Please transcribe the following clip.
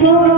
Oh.